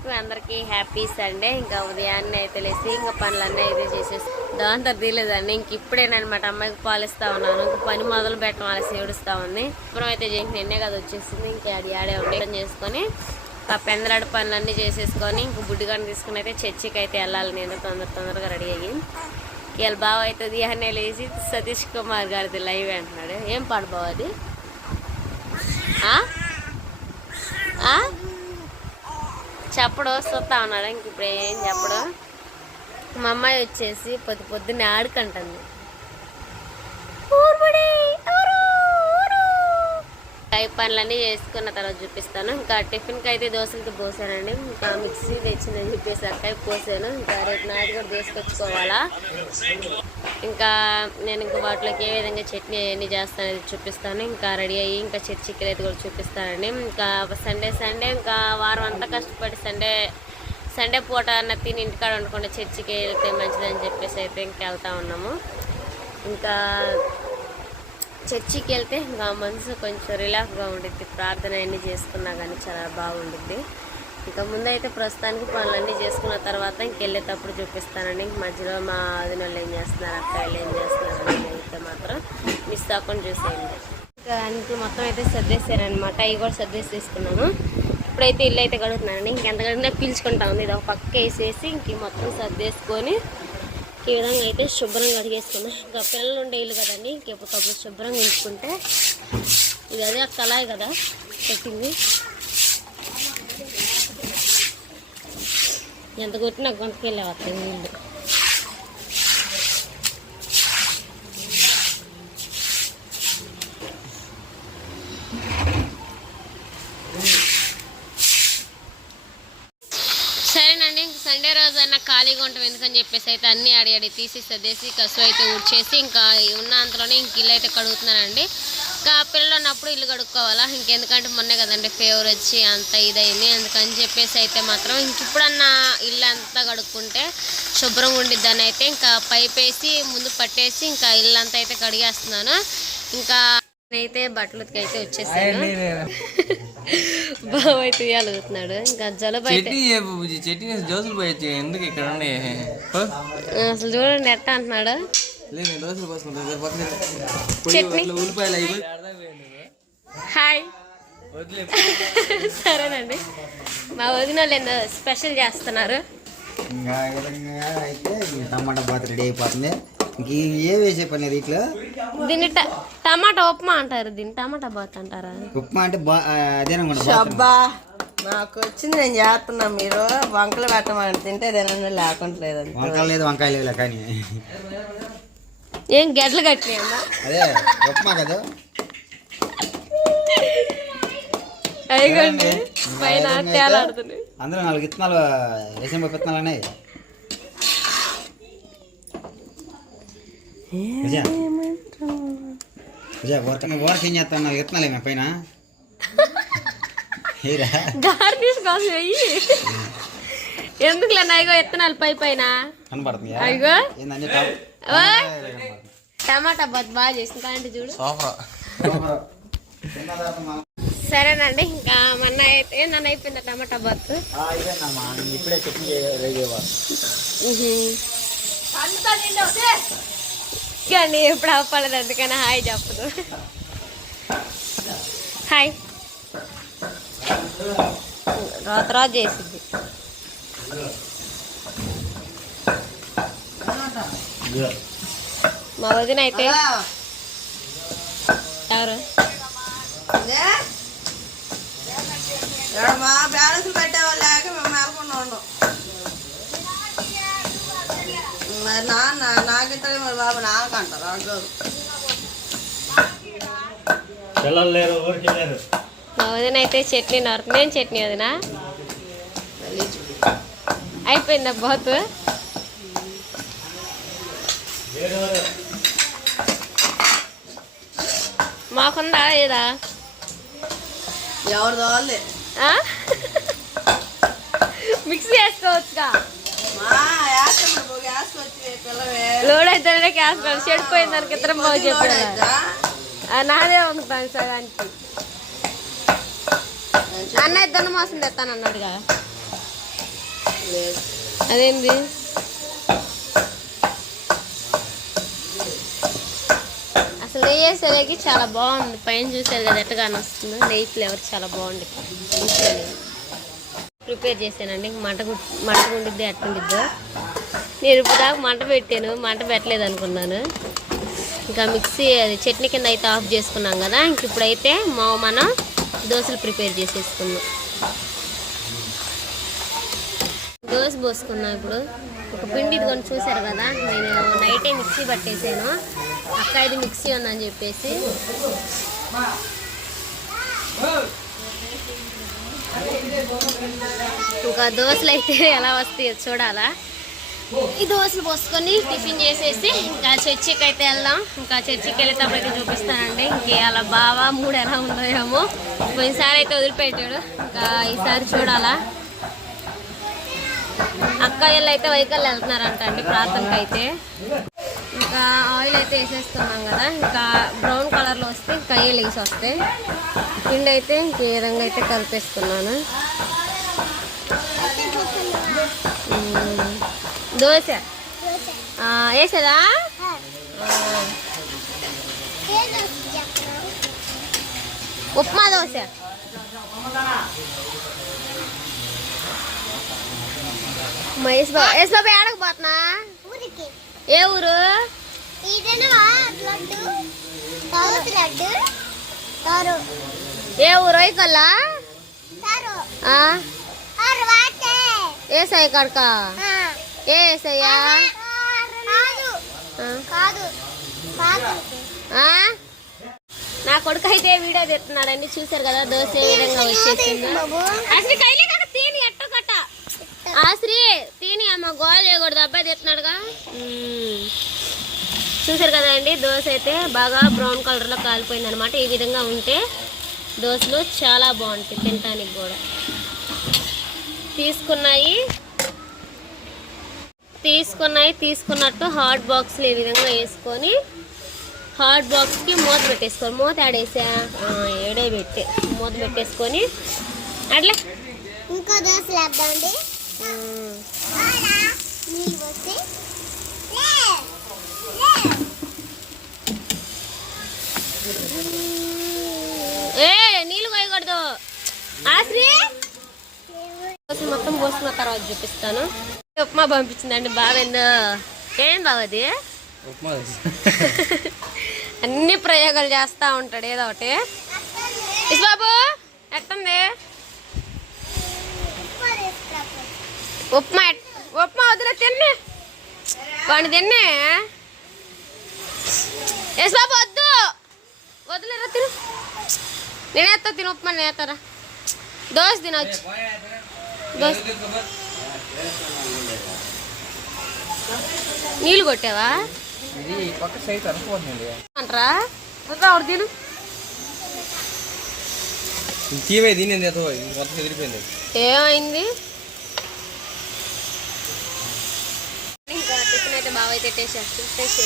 వరకు అందరికీ happy Sunday. ఇంకా ఉదయాన్నే అయితే లేసి ఇంకా పనులన్నీ అయితే చేసేసి దాంతో తీయలేదండి. ఇంక ఇప్పుడేనమాట అమ్మాయికి పాలిస్తా ఉన్నాను. ఇంక పని మొదలు పెట్టడం వాళ్ళ ఏడుస్తా ఉంది. ఇప్పుడు అయితే చేసి నిన్నే కదా వచ్చేసింది. ఇంకా ఆడి ఆడే ఉండే చేసుకొని ఆ పెందలాడు పనులన్నీ చేసేసుకొని ఇంక బుడ్డిగాని తీసుకుని అయితే చర్చికి అయితే వెళ్ళాలి నేను. తొందర తొందరగా రెడీ అయ్యి. ఇవాళ బావ అవుతుంది అని లేచి సతీష్ కుమార్ గారిది లైవ్ అంటున్నాడు. ఏం పాడు బావ అది? ఆ? చెప్పడు వస్తా ఉన్నాడు. ఇంక ఇప్పుడు ఏం చెప్పడు. మా అమ్మాయి వచ్చేసి పొద్దు పొద్దున్నే ఆడుకుంటుంది ఊరుబడి, ఊరు, ఊరు. ఈ పనులన్నీ చేసుకున్న తర్వాత చూపిస్తాను. ఇంకా టిఫిన్కి అయితే దోశలకి పోసానండి. ఇంకా మిక్సీ తెచ్చిందని చెప్పేసి అక్కయ్య పోసాను. ఇంకా రేపు నాటి కూడా దోసుకొచ్చుకోవాలా ఇంకా నేను ఇంకా వాటిలోకి ఏ విధంగా చట్నీ అవన్నీ చేస్తానని చూపిస్తాను. ఇంకా రెడీ అయ్యి ఇంకా చర్చికి అయితే కూడా చూపిస్తానండి. ఇంకా సండే సండే ఇంకా వారం అంతా కష్టపడి సండే సండే పూట అన్న తిని ఇంటికాడ వండకుండా చర్చికి వెళ్తే మంచిదని చెప్పేసి అయితే ఇంకా వెళ్తా ఉన్నాము. ఇంకా చర్చికి వెళ్తే ఇంకా మనసు కొంచెం రిలాక్స్గా ఉండిద్ది. ప్రార్థన అన్నీ చేసుకున్నా కానీ చాలా బాగుండిద్ది. ఇంకా ముందైతే ప్రస్తుతానికి పనులన్నీ చేసుకున్న తర్వాత ఇంకెళ్ళేటప్పుడు చూపిస్తానండి. మధ్యలో మా వదిన వాళ్ళు ఏం చేస్తున్నారు అక్కలు ఏం చేస్తున్నారు అయితే మాత్రం మిస్ కాకుండా చూసేయండి. ఇంకా అంతే మొత్తం అయితే సర్దేశారనమాట అవి కూడా సర్దేసి తీసుకున్నాను. ఇప్పుడైతే ఇల్లు అయితే కడుగుతున్నానండి. ఇంకెంత కడిగినా పీల్చుకుంటా ఉంది. ఇది ఒక పక్క వేసేసి ఇంక మొత్తం సర్దేసుకొని ఈ విధంగా అయితే శుభ్రంగా కడిగేసుకున్నాం. ఇంకా పిల్లలు ఉండే ఇల్లు కదండి ఇంకెప్పుడు శుభ్రంగా ఉంచుకుంటే ఇది అదే కళాయి కదా పెట్టింది. ఎంత కొట్టినా గుంటకెళ్ళే వస్తాయి నీళ్ళు సరేనండి ఇంక అన్న ఖాళీగా ఉంటాం ఎందుకని చెప్పేసి అయితే అన్నీ అడి అడి తీసి సర్దేసి కసు అయితే ఊడ్చేసి ఇంకా ఉన్న అంతలోనే ఇంక ఇల్లు అయితే కడుగుతున్నానండి. ఇంకా పిల్లలు ఉన్నప్పుడు ఇల్లు కడుక్కోవాలా? ఇంకెందుకంటే మొన్నే కదండి ఫేవర్ వచ్చి అంత ఇదైంది. అందుకని చెప్పేసి అయితే మాత్రం ఇంక ఇప్పుడన్నా ఇల్లు అంతా కడుక్కుంటే శుభ్రంగా ఉండిద్దని అయితే ఇంకా పైప్ వేసి ముందు పట్టేసి ఇంకా ఇల్లు అంతా అయితే కడిగేస్తున్నాను. ఇంకా నేనైతే బట్టలకి అయితే వచ్చేసాను. బావ అయితే ఇంకా జలుబు అయితే చట్నీ చెప్పు బుజ్జి చట్నీ చేసి దోశలు పోయొచ్చు ఎందుకు ఇక్కడ ఉండి? పో. అసలు చూడండి ఎట్ట అంటున్నాడు. లేదు నేను దోశలు పోసుకుంటా ఇద్దరు పక్కన పోయి చట్నీ. అట్లా ఉల్లిపాయలు అయిపోయి హాయ్. వదిలే. సరేనండి. మా వదిన వాళ్ళు ఏందో స్పెషల్ చేస్తున్నారు. ఇంకా ఈ విధంగా అయితే ఈ టమాటా బాత్ రెడీ అయిపోతుంది. ఏ వేసే పని ఇట్లా? దీన్ని ట- టమాటా ఉప్మా అంటారు దీన్ని టమాటా బాత్ అంటారా? ఉప్మా అంటే అబ్బా నాకు వచ్చింది నేను చేస్తున్నా మీరు. వంకలు పెట్టమని తింటే తినండి లేకుండా వంకాయ లేదు వంకాయ లేదు కానీ. ఏం గడ్డలు కట్టినాయమ్మా అదే ఉప్మా కదా. అయ్యండి పైన తేలాడుతుంది అందులో నాలుగు ఇత్తనాలు వేసిన విత్తనాలు ఉన్నాయి ఊరక ఏం చేస్తాను నాలుగు విత్తనాలు ఏమే పైన హేరా గార్నిష్ కోసం వెయ్యి ఎందుకులే నాయగో ఎత్తనాలు పై పైన అయ్యో. టమాటా బాత్ బాగా చేసింది కానీ చూడు. సరేనండి ఇంకా మొన్న అయితే నన్ను అయిపోయింది టమాటా బాత్ ఇప్పుడే కానీ ఎప్పుడు అవ్వలేదు అందుకని హాయ్ చెప్పదు. హాయ్. రాత రాజు చేసింది. మా వదిన అయితే ఎవరు? బ్యాలెన్స్ పెట్టేవాళ్ళు లేక మేము మేలకుండా ఉన్నాం నాన్న నాకిద్దరే మరి బాబు నాకంటారు అంటారు పిల్లలు లేరు ఊరికి లేరు. మా వదిన అయితే చట్నీ నరుకు నేను చట్నీ వదిన? అయిపోయిందా బాత్? మాకుందా లేదా ఎవరు ఆ? మిక్సీ వేసుకోవచ్చుగా మా యాసమ్మ గ్యాస్ లోడ్ క్యాస్ చెడిపోయింది దానికి ఇద్దరం బాగు చెప్పారు నాదే ఉంది దాని సగానికి. అన్న ఇద్దరు మోసం తెస్తాను అన్నాడుగా అదేంది? అసలు నెయ్యి వేసేలాకి చాలా బాగుంది. పైన చూసారు కదా ఎట్టగా వస్తుంది నెయ్యి ఫ్లేవర్ చాలా బాగుంది. ప్రిపేర్ చేశానండి. మంట మంట ఉండిద్ది ఎట్టుండిద్దో నేను ఇప్పుడు దాకా మంట పెట్టాను మంట పెట్టలేదు అనుకున్నాను ఇంకా మిక్సీ అది చట్నీ కింద అయితే ఆఫ్ చేసుకున్నాం కదా ఇంక ఇప్పుడైతే మా మనం దోశలు ప్రిపేర్ చేసేసుకున్నాం దోశ పోసుకున్నాం ఇప్పుడు. ఒక పిండి ఇదిగోండి చూసారు కదా నేను నైటే మిక్సీ పట్టేసాను. అక్క ఇది మిక్సీ ఉందని చెప్పేసి. ఇంకా దోశలు అయితే ఎలా వస్తాయో చూడాలా. ఈ దోశలు పోసుకొని టిఫిన్ చేసేసి ఇంకా చర్చికి అయితే వెళ్దాం. ఇంకా చర్చికి వెళ్ళేటప్పుడు అయితే చూపిస్తానండి. ఇంక అలా బావా మూడు ఎలా ఉన్నాయేమో పోయినసారి అయితే వదిలిపెట్టాడు. ఇంకా ఈసారి చూడాలా. అక్క అక్కయ్యలు అయితే వెహికల్ వెళ్తున్నారంట అండి ప్రార్థనకి అయితే ఇంకా ఆయిల్ అయితే వేసేస్తున్నాం కదా ఇంకా బ్రౌన్ కలర్లో వస్తే ఇంకా వేసి వస్తాయి. పిండి అయితే ఇంక ఈ విధంగా అయితే కలిపేస్తున్నాను దోశ? వేసేదా ఉప్మా దోశ? మహేష్ బాబు మహేష్ బాబు ఏడకపోతున్నా ఏ ఊరు? ఏ ఊరు? కడక? ఏ సయ్యా కాదు. కాదు. కాదు. ఆ? నా కొడుకు అయితే వీడియో పెడుతున్నాడండి చూసారు కదా దోశ ఏ విధంగా వచ్చేసింది. ఆశ్రీ తీని అమ్మ గోల్ చేయకూడదు. అబ్బాయి మ్మ్. చూసారు కదా అండి? దోశ అయితే బాగా బ్రౌన్ కలర్లో కాలిపోయింది అనమాట ఈ విధంగా ఉంటే దోశలు చాలా బాగుంటాయి తినడానికి కూడా. తీసుకున్నాయి. తీసుకున్నాయి తీసుకున్నట్టు హాట్ బాక్స్లు ఈ విధంగా వేసుకొని హాట్ బాక్స్కి మూత పెట్టేసుకోవాలి. మూత ఆడేసా ఏడే పెట్టి. మూత పెట్టేసుకొని అట్లే. ఇంకో దోశ లేద్దామండి మ్మ్. నీళ్ళు పోసి లే లే ఏ నీళ్ళు పోయకూడదు ఆశ్రీ! దోశ మొత్తం పోసుకున్న తర్వాత చూపిస్తాను. ఉప్మా పంపించిందండి బాగా ఏం బాగది అన్ని ప్రయోగాలు చేస్తా ఉంటాడు ఏదో ఒకటి. ఇస్ బాబు ఎట్టుంది ఉప్మా ఉప్మా వదిలే తిన్నే. వాడిని తిన్నే. ఎస్ బాబు వద్దు. వదిలేరా తిను. నేనేస్తా తిను ఉప్మా నేస్తారా దోశ తినొచ్చు. దోశ. నీళ్ళు కొట్టావా? అంటారా? తిను. ఏమైంది? ఇంకా టిఫిన్ అయితే బాగా అయితే టేస్ట్ చేస్తుంది టేస్ట్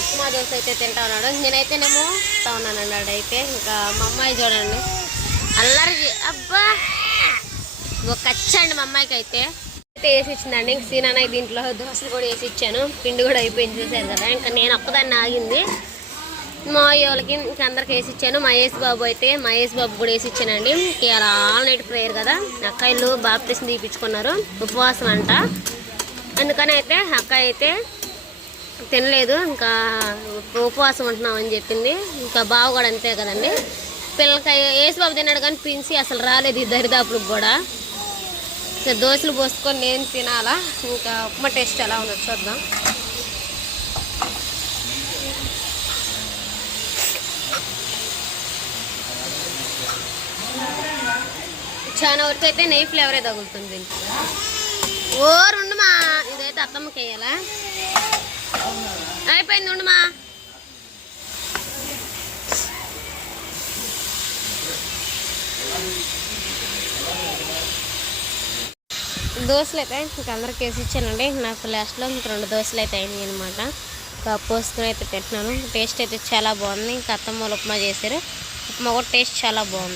ఉప్మా దోశ అయితే తింటా ఉన్నాడు. నేనైతేనేమో తింటా ఉన్నాను అన్నాడు అయితే. ఇంకా మా అమ్మాయి చూడండి. అల్లరి అబ్బా! ఒక కచ్చండి మా అమ్మాయికి అయితే. అయితే వేసి ఇచ్చిందండి ఇంక సీనానాయి దీంట్లో దోశలు కూడా వేసి ఇచ్చాను పిండి కూడా అయిపోయింది చూసారు కదా. ఇంకా నేను ఒక్కదాన్ని ఆగింది. మా వాళ్ళకి ఇంకా అందరికి వేసి ఇచ్చాను మహేష్ బాబు అయితే మహేష్ బాబు కూడా వేసి ఇచ్చానండి ఇవాళ ఆల్ నైట్ ప్రేయర్ కదా. అక్కాయిలు బాప్టిస్ట్ తీపించుకున్నారు ఉపవాసం అంట. అందుకని అయితే అక్క అయితే తినలేదు. ఇంకా ఉపవాసం ఉంటున్నామని చెప్పింది. ఇంకా బావ కూడా అంతే కదండి. పిల్లకాయ ఏసు తిన్నాడు కానీ పిలిచి అసలు రాలేదు ఈ దరిదాపులకు కూడా. ఇంకా దోశలు పోసుకొని నేను తినాలా? ఇంకా ఉప్మా టేస్ట్ ఎలా ఉందో చూద్దాం. చాలా వరకు అయితే నెయ్యి ఫ్లేవరే తగులుతుంది ఓ రెండుమా. ఇదైతే అత్తమ్మకి వేయాలా? అయిపోయింది ఉండమా దోశలు అయితే ఇంక అందరికి వేసి ఇచ్చానండి. నాకు లాస్ట్లో ఇంక రెండు దోశలు అయితే అయినాయి అనమాట ఇంకా పోసుకుని అయితే తింటున్నాను టేస్ట్ అయితే చాలా బాగుంది. ఇంకా అత్తమ్మ ఉప్మా చేశారు. ఉప్మా కూడా టేస్ట్ చాలా బాగుంది.